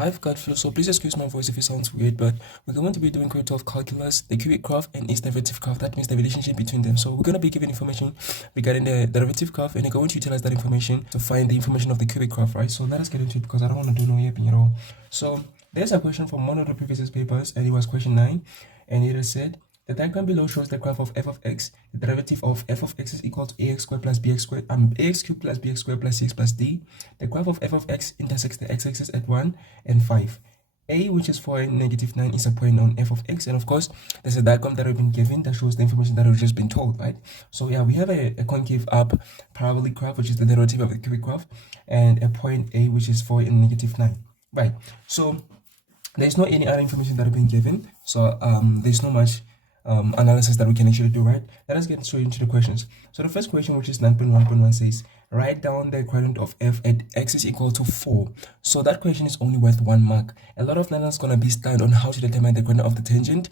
I've got flu, so please excuse my voice if it sounds weird, but we're going to be doing grade 12 calculus, the cubic graph, and its derivative graph. That means the relationship between them. So we're going to be given information regarding the derivative graph, and we're going to utilize that information to find the information of the cubic graph, right? So let us get into it because I don't want to do no yapping at all. So there's a question from one of the previous papers, and it was question 9, and it has said, the diagram below shows the graph of f of x. The derivative of f of x is equal to ax squared plus bx squared, ax cubed plus bx squared plus cx plus d. The graph of f of x intersects the x-axis at 1 and 5. A, which is 4 and negative 9, is a point on f of x. And of course, there's a diagram that we've been given that shows the information that we've just been told, right? So yeah, we have a concave up parabolic graph, which is the derivative of the cubic graph, and a point A, which is 4 and negative 9, right? So there's no any other information that have been given. So there's no much analysis that we can actually do, right? Let us get straight into the questions. So the first question, which is 9.1.1, says write down the quadrant of f at x is equal to 4. So that question is only worth 1 mark. A lot of learners gonna be stunned on how to determine the quadrant of the tangent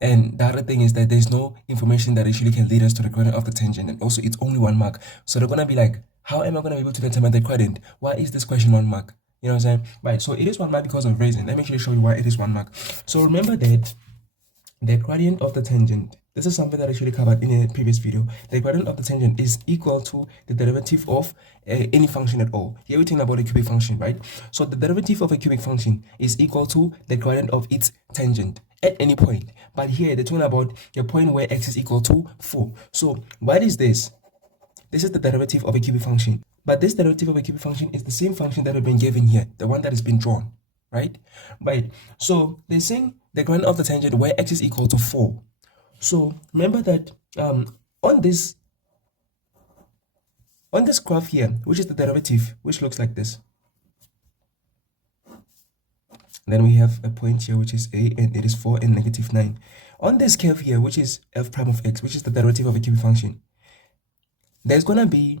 and the other thing is that there's no information that actually can lead us to the quadrant of the tangent, and also it's only 1 mark. So they're gonna be like, how am I gonna be able to determine the quadrant? Why is this question 1 mark? You know what I'm saying? Right, so it is 1 mark because of reason. Let me actually show you why it is 1 mark. So remember that the gradient of the tangent, this is something that I actually covered in a previous video. The gradient of the tangent is equal to the derivative of any function at all. Here we're talking about a cubic function, right? So the derivative of a cubic function is equal to the gradient of its tangent at any point. But here they're talking about the point where x is equal to 4. So what is this? This is the derivative of a cubic function. But this derivative of a cubic function is the same function that has been given here, the one that has been drawn, right? Right. So they're saying the gradient of the tangent where x is equal to 4. So remember that on this graph here, which is the derivative, which looks like this. Then we have a point here, which is a, and it is 4 and negative 9. On this curve here, which is f prime of x, which is the derivative of a cubic function, there's going to be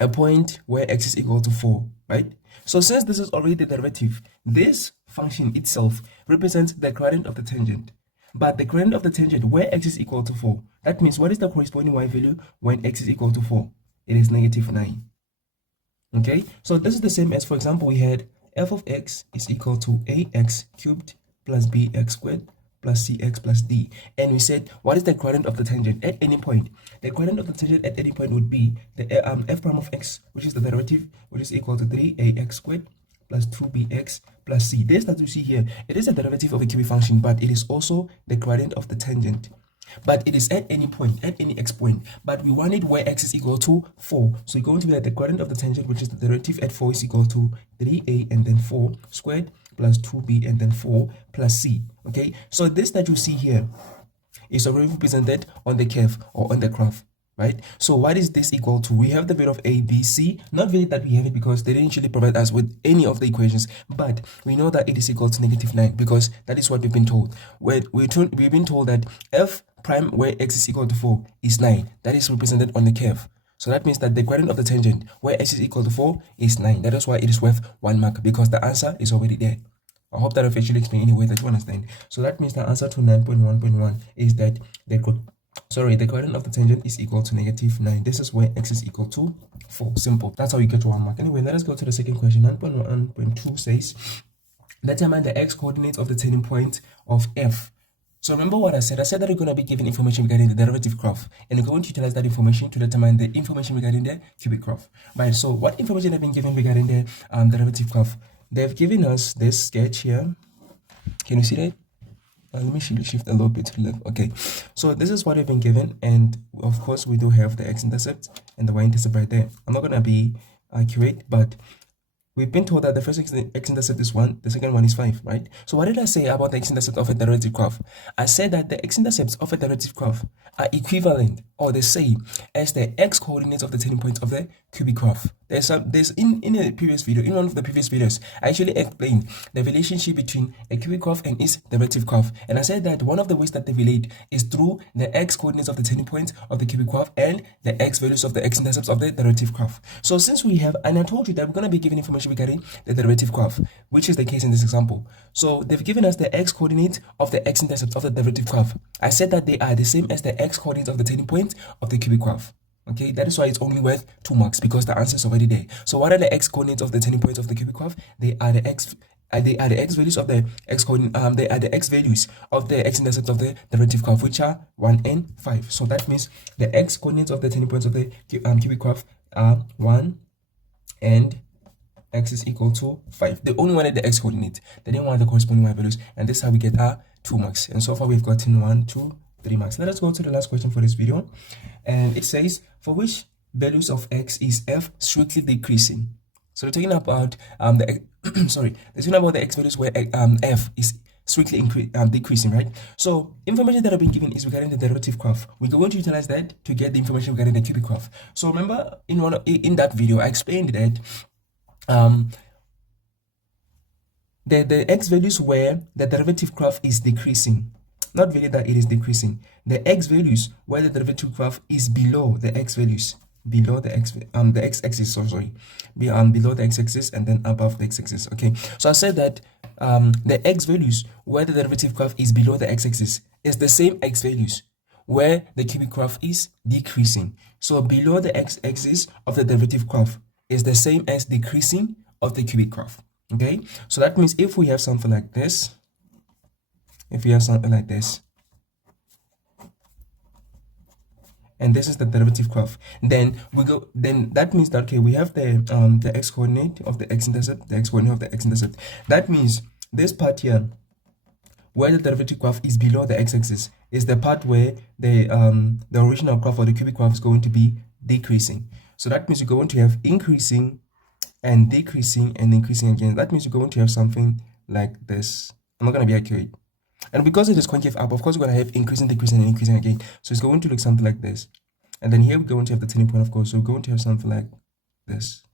a point where x is equal to 4, right? So since this is already the derivative, this function itself represents the gradient of the tangent. But the gradient of the tangent where x is equal to 4, that means what is the corresponding y value when x is equal to 4? It is negative 9. Okay, so this is the same as, for example, we had f of x is equal to ax cubed plus bx squared plus cx plus d. And we said, what is the gradient of the tangent at any point? The gradient of the tangent at any point would be the f prime of x, which is the derivative, which is equal to 3ax squared plus 2bx plus c. This that you see here, it is a derivative of a cubic function, but it is also the gradient of the tangent. But it is at any point, at any x point. But we want it where x is equal to 4. So you're going to be at the gradient of the tangent, which is the derivative at 4 is equal to 3a and then 4 squared plus 2b and then 4 plus c. Okay, so this that you see here is already represented on the curve or on the graph, right? So what is this equal to? We have the value of a, b, c. Not really that we have it because they didn't actually provide us with any of the equations, but we know that it is equal to negative 9 because that is what we've been told. We've been told that f prime where x is equal to 4 is 9. That is represented on the curve. So that means that the gradient of the tangent where x is equal to 4 is 9. That is why it is worth 1 mark because the answer is already there. I hope that I've actually explained in a way that you understand. So that means the answer to 9.1.1 is that the gradient of the tangent is equal to negative 9. This is where x is equal to 4. Simple. That's how you get to 1 mark. Anyway, let us go to the second question. 9.1.2 says, determine the x coordinates of the turning point of f. So remember what I said? I said that we're going to be given information regarding the derivative graph, and we're going to utilize that information to determine the information regarding the cubic graph. Right, so what information have been given regarding the derivative graph? They've given us this sketch here. Can you see that? Let me shift a little bit to the left. Okay, so this is what we've been given, and of course we do have the x-intercept and the y-intercept right there. I'm not going to be accurate, but we've been told that the first x-intercept is 1, the second one is 5, right? So what did I say about the x-intercept of a derivative graph? I said that the x-intercepts of a derivative graph are equivalent or the same as the x coordinates of the turning point of the cubic graph. There's in a previous video, in one of the previous videos, I actually explained the relationship between a cubic graph and its derivative graph. And I said that one of the ways that they relate is through the x coordinates of the turning point of the cubic graph and the x values of the x-intercepts of the derivative graph. So since we have, and I told you that we're going to be given information regarding the derivative graph, which is the case in this example. So they've given us the x coordinate of the x-intercepts of the derivative graph. I said that they are the same as the x coordinates of the turning point of the cubic graph. Okay, that is why it's only worth 2 marks, because the answer is already there. So what are the x coordinates of the turning points of the cubic graph? They are the x values of the x coordinate. They are the x values of the x-intercept of the derivative graph, which are 1 and 5. So that means the x coordinates of the turning points of the cubic graph are 1 and x is equal to 5. They only wanted the x coordinate. They didn't want the corresponding y values, and this is how we get our 2 marks. And so far we've gotten 1, 2, 3 marks. Let us go to the last question for this video, and it says, for which values of x is f strictly decreasing? So we're talking about the sorry, we're talking about the x values where f is strictly decreasing, right? So information that I've been given is regarding the derivative graph. We're going to utilize that to get the information regarding the cubic graph. So remember, in that video I explained that the x values where the derivative graph is decreasing, not really that it is decreasing, the x values where the derivative graph is below the x values, below the x-axis, below the x-axis and then above the x-axis. Okay, so I said that the x values where the derivative graph is below the x-axis is the same x values where the cubic graph is decreasing. So below the x-axis of the derivative graph is the same as decreasing of the cubic graph. Okay, so that means if we have something like this, and this is the derivative graph, then that means that, okay, we have the x coordinate of the x-intercept, the x coordinate of the x-intercept. That means this part here where the derivative graph is below the x-axis is the part where the original graph or the cubic graph is going to be decreasing. So that means you're going to have increasing and decreasing and increasing again. That means you're going to have something like this. I'm not going to be accurate. And because it is concave up, of course, we're going to have increasing, decreasing, and increasing again. So it's going to look something like this. And then here we're going to have the turning point, of course. So we're going to have something like this.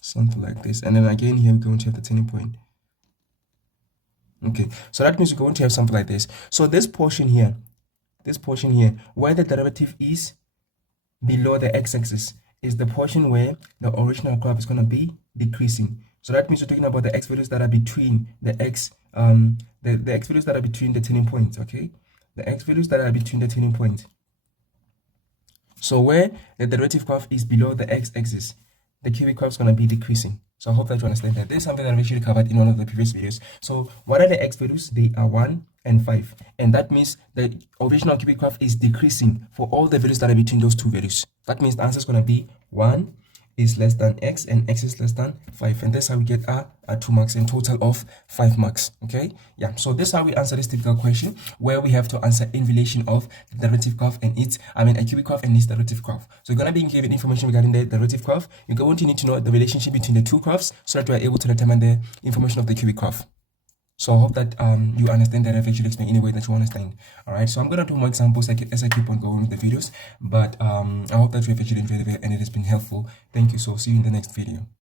Something like this. And then again, here we're going to have the turning point. Okay, so that means we're going to have something like this. So this portion here, where the derivative is below the x-axis, is the portion where the original graph is going to be decreasing. So that means we're talking about the x values that are between the x values that are between the turning points. Okay, the x values that are between the turning point. So where the derivative graph is below the x-axis, the cubic graph is going to be decreasing. So I hope that you understand that. This is something that I've actually covered in one of the previous videos. So what are the x values? They are 1 and 5. And that means the original cubic graph is decreasing for all the values that are between those two values. That means the answer is going to be 1 is less than x and x is less than 5. And that's how we get our 2 marks in total of 5 marks. Okay, yeah, so this is how we answer this typical question where we have to answer in relation of the derivative graph and its a cubic graph and its derivative graph. So you're going to be given information regarding the derivative graph. You're going to need to know the relationship between the two graphs so that you are able to determine the information of the cubic graph. So I hope that you understand that I've actually explained any way that you understand. All right, so I'm going to do more examples as I keep on going with the videos, but I hope that you have actually enjoyed it and it has been helpful. Thank you. So see you in the next video.